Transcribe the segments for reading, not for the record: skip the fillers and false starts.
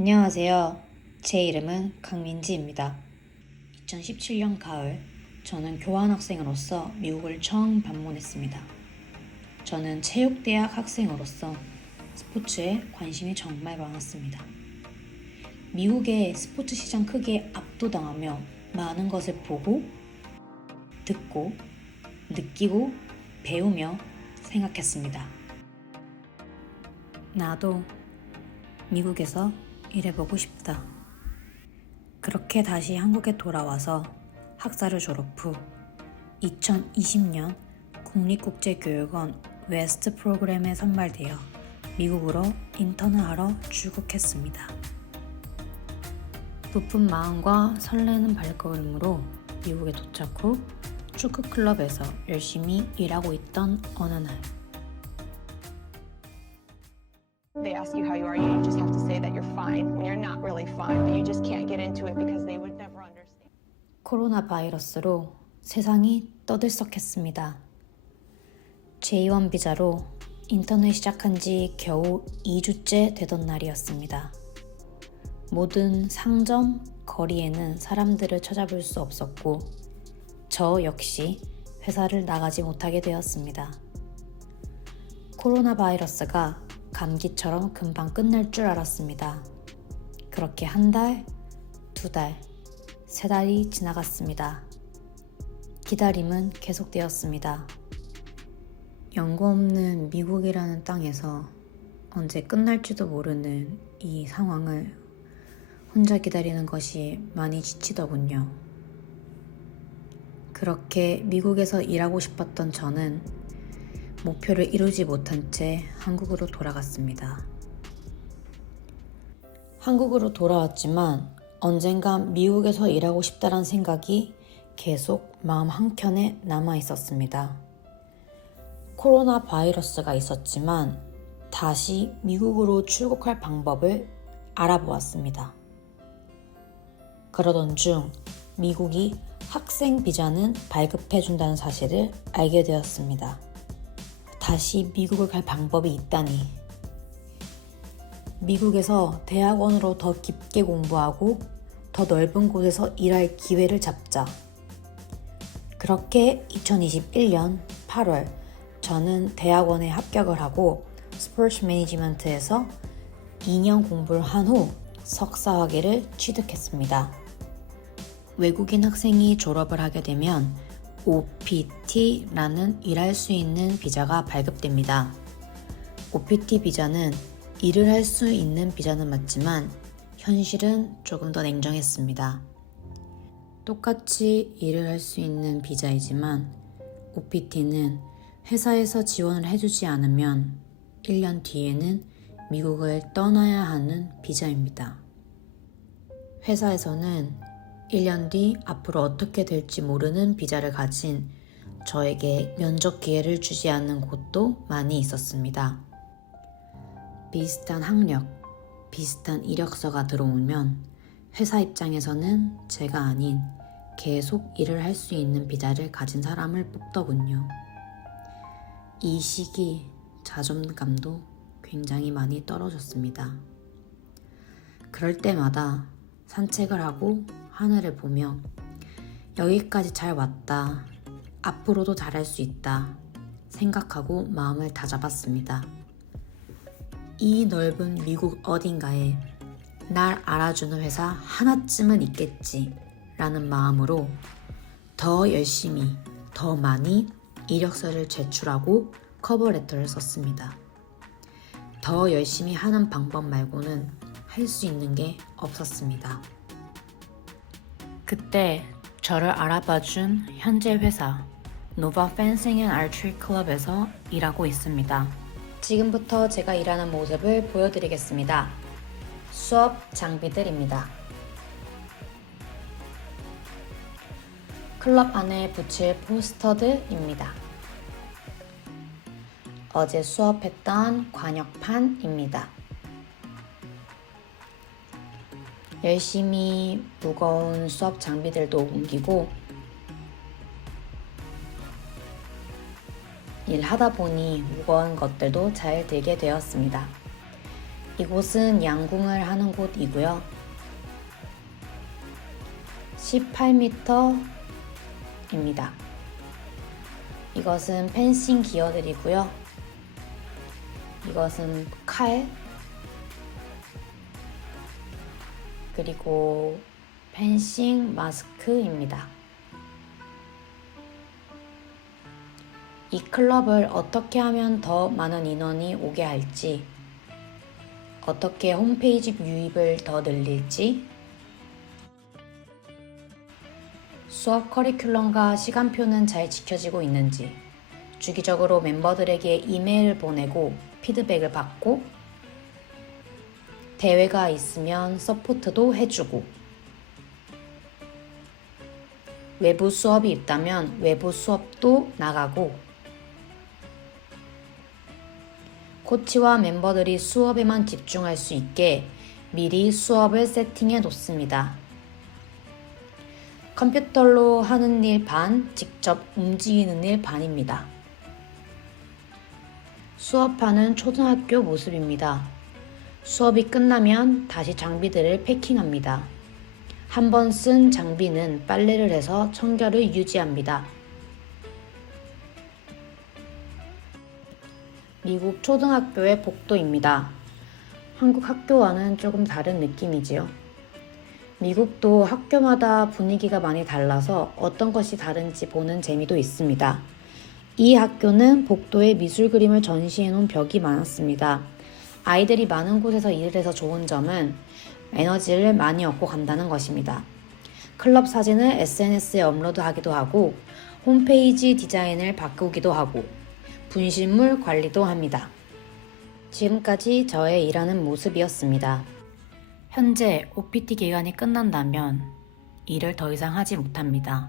안녕하세요. 제 이름은 강민지입니다. 2017년 가을, 저는 교환학생으로서 미국을 처음 방문했습니다. 저는 체육대학 학생으로서 스포츠에 관심이 정말 많았습니다. 미국의 스포츠 시장 크기에 압도당하며 많은 것을 보고, 듣고, 느끼고, 배우며 생각했습니다. 나도 미국에서 일해보고 싶다. 그렇게 다시 한국에 돌아와서 학사를 졸업 후 2020년 국립국제교육원 웨스트 프로그램에 선발되어 미국으로 인턴을 하러 출국했습니다. 부푼 마음과 설레는 발걸음으로 미국에 도착 후 축구 클럽에서 열심히 일하고 있던 어느 날, They ask you how you are, you just have to say that you're fine when you're not really fine, but you just can't get into it because they would never understand. 코로나 바이러스로 세상이 떠들썩했습니다. J1 비자로 인턴을 시작한 지 겨우 2주째 되던 날이었습니다. 모든 상점, 거리에는 사람들을 찾아볼 수 없었고 저 역시 회사를 나가지 못하게 되었습니다. 코로나 바이러스가 감기처럼 금방 끝날 줄 알았습니다. 그렇게 한 달, 두 달, 세 달이 지나갔습니다. 기다림은 계속되었습니다. 연고 없는 미국이라는 땅에서 언제 끝날지도 모르는 이 상황을 혼자 기다리는 것이 많이 지치더군요. 그렇게 미국에서 일하고 싶었던 저는 목표를 이루지 못한 채 한국으로 돌아갔습니다. 한국으로 돌아왔지만 언젠가 미국에서 일하고 싶다는 생각이 계속 마음 한켠에 남아 있었습니다. 코로나 바이러스가 있었지만 다시 미국으로 출국할 방법을 알아보았습니다. 그러던 중 미국이 학생 비자는 발급해준다는 사실을 알게 되었습니다. 다시 미국을 갈 방법이 있다니. 미국에서 대학원으로 더 깊게 공부하고 더 넓은 곳에서 일할 기회를 잡자. 그렇게 2021년 8월 저는 대학원에 합격을 하고 스포츠 매니지먼트에서 2년 공부를 한 후 석사학위를 취득했습니다. 외국인 학생이 졸업을 하게 되면 OPT라는 일할 수 있는 비자가 발급됩니다. OPT 비자는 일을 할 수 있는 비자는 맞지만 현실은 조금 더 냉정했습니다. 똑같이 일을 할 수 있는 비자이지만 OPT는 회사에서 지원을 해주지 않으면 1년 뒤에는 미국을 떠나야 하는 비자입니다. 회사에서는 1년 뒤 앞으로 어떻게 될지 모르는 비자를 가진 저에게 면접 기회를 주지 않는 곳도 많이 있었습니다. 비슷한 학력, 비슷한 이력서가 들어오면 회사 입장에서는 제가 아닌 계속 일을 할 수 있는 비자를 가진 사람을 뽑더군요. 이 시기 자존감도 굉장히 많이 떨어졌습니다. 그럴 때마다 산책을 하고 하늘을 보며 여기까지 잘 왔다, 앞으로도 잘할 수 있다 생각하고 마음을 다잡았습니다. 이 넓은 미국 어딘가에 날 알아주는 회사 하나쯤은 있겠지 라는 마음으로 더 열심히, 더 많이 이력서를 제출하고 커버레터를 썼습니다. 더 열심히 하는 방법 말고는 할 수 있는 게 없었습니다. 그때 저를 알아봐준 현재 회사 노바 펜싱 앤 아처리 클럽에서 일하고 있습니다. 지금부터 제가 일하는 모습을 보여드리겠습니다. 수업 장비들입니다. 클럽 안에 붙일 포스터들입니다. 어제 수업했던 관역판입니다. 열심히 무거운 수업 장비들도 옮기고 일하다 보니 무거운 것들도 잘 들게 되었습니다. 이곳은 양궁을 하는 곳이고요. 18m입니다. 이것은 펜싱 기어들이고요. 이것은 칼, 그리고 펜싱 마스크입니다. 이 클럽을 어떻게 하면 더 많은 인원이 오게 할지, 어떻게 홈페이지 유입을 더 늘릴지, 수업 커리큘럼과 시간표는 잘 지켜지고 있는지, 주기적으로 멤버들에게 이메일을 보내고 피드백을 받고, 대회가 있으면 서포트도 해주고, 외부 수업이 있다면 외부 수업도 나가고, 코치와 멤버들이 수업에만 집중할 수 있게 미리 수업을 세팅해 놓습니다. 컴퓨터로 하는 일 반, 직접 움직이는 일 반입니다. 수업하는 초등학교 모습입니다. 수업이 끝나면 다시 장비들을 패킹합니다. 한 번 쓴 장비는 빨래를 해서 청결을 유지합니다. 미국 초등학교의 복도입니다. 한국 학교와는 조금 다른 느낌이지요. 미국도 학교마다 분위기가 많이 달라서 어떤 것이 다른지 보는 재미도 있습니다. 이 학교는 복도에 미술 그림을 전시해 놓은 벽이 많았습니다. 아이들이 많은 곳에서 일을 해서 좋은 점은 에너지를 많이 얻고 간다는 것입니다. 클럽 사진을 SNS에 업로드하기도 하고 홈페이지 디자인을 바꾸기도 하고 분실물 관리도 합니다. 지금까지 저의 일하는 모습이었습니다. 현재 OPT 기간이 끝난다면 일을 더 이상 하지 못합니다.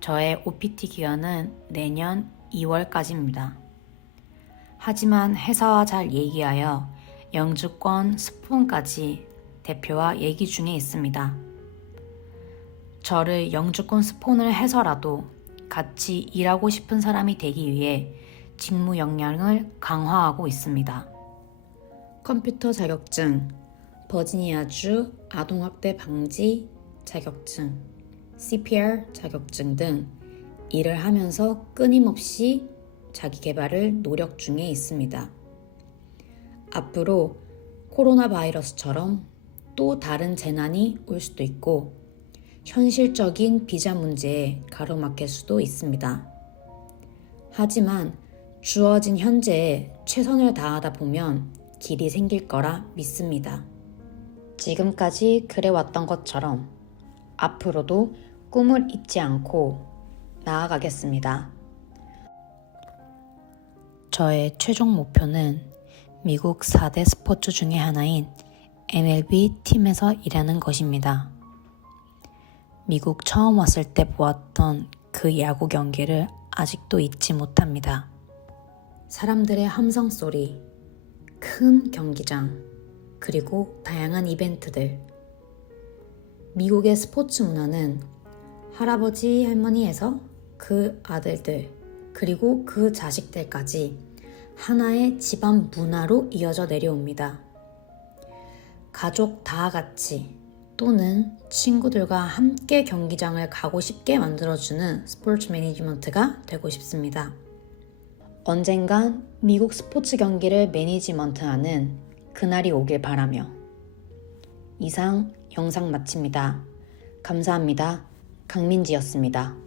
저의 OPT 기간은 내년 2월까지입니다. 하지만 회사와 잘 얘기하여 영주권 스폰까지 대표와 얘기 중에 있습니다. 저를 영주권 스폰을 해서라도 같이 일하고 싶은 사람이 되기 위해 직무 역량을 강화하고 있습니다. 컴퓨터 자격증, 버지니아주 아동학대 방지 자격증, CPR 자격증 등 일을 하면서 끊임없이 자기 개발을 노력 중에 있습니다. 앞으로 코로나 바이러스처럼 또 다른 재난이 올 수도 있고 현실적인 비자 문제에 가로막힐 수도 있습니다. 하지만 주어진 현재에 최선을 다하다 보면 길이 생길 거라 믿습니다. 지금까지 그래왔던 것처럼 앞으로도 꿈을 잊지 않고 나아가겠습니다. 저의 최종 목표는 미국 4대 스포츠 중에 하나인 MLB 팀에서 일하는 것입니다. 미국 처음 왔을 때 보았던 그 야구 경기를 아직도 잊지 못합니다. 사람들의 함성 소리, 큰 경기장, 그리고 다양한 이벤트들. 미국의 스포츠 문화는 할아버지 할머니에서 그 아들들, 그리고 그 자식들까지 하나의 집안 문화로 이어져 내려옵니다. 가족 다 같이 또는 친구들과 함께 경기장을 가고 싶게 만들어주는 스포츠 매니지먼트가 되고 싶습니다. 언젠간 미국 스포츠 경기를 매니지먼트하는 그날이 오길 바라며 이상 영상 마칩니다. 감사합니다. 강민지였습니다.